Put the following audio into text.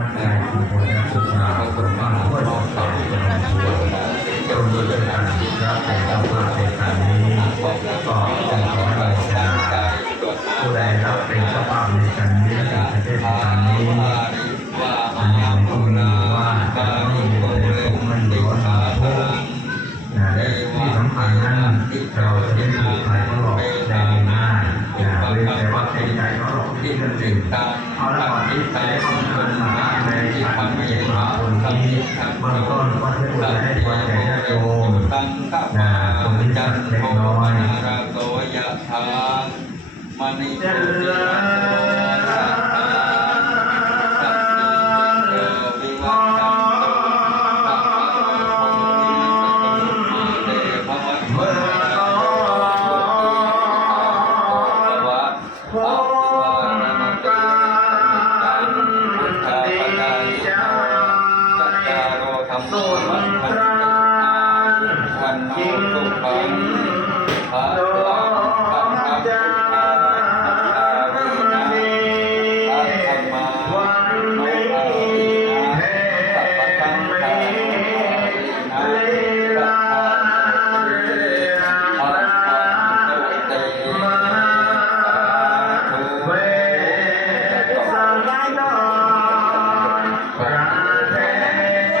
ในชุมชนนักศึกษาคนบ้านห้วยสองจังหวัดชัยจนโดยการรับเป็นเจ้าภาพในการนี้ก็จึงขอให้ชนะผู้ใดรับเป็นเจ้าภาพในการนี้ในประเทศการนี้อันนี้คุณว่าจะไม่มีความสุขไม่ร้อนทุกข์และที่สำคัญนั้นเราจะไม่ถูกใครเขาหลอกได้ง่ายเว้นแต่ว่าเป็นใจเขาหลอกที่เรื่องจริงเอาละก่อนที่ใจเขาเกิดมาในการไม่เห็นมาคนนี้เบื้องต้นก็จะดูแลให้ความใจญาติโยมคนที่จัดเล็กน้อยเจริญ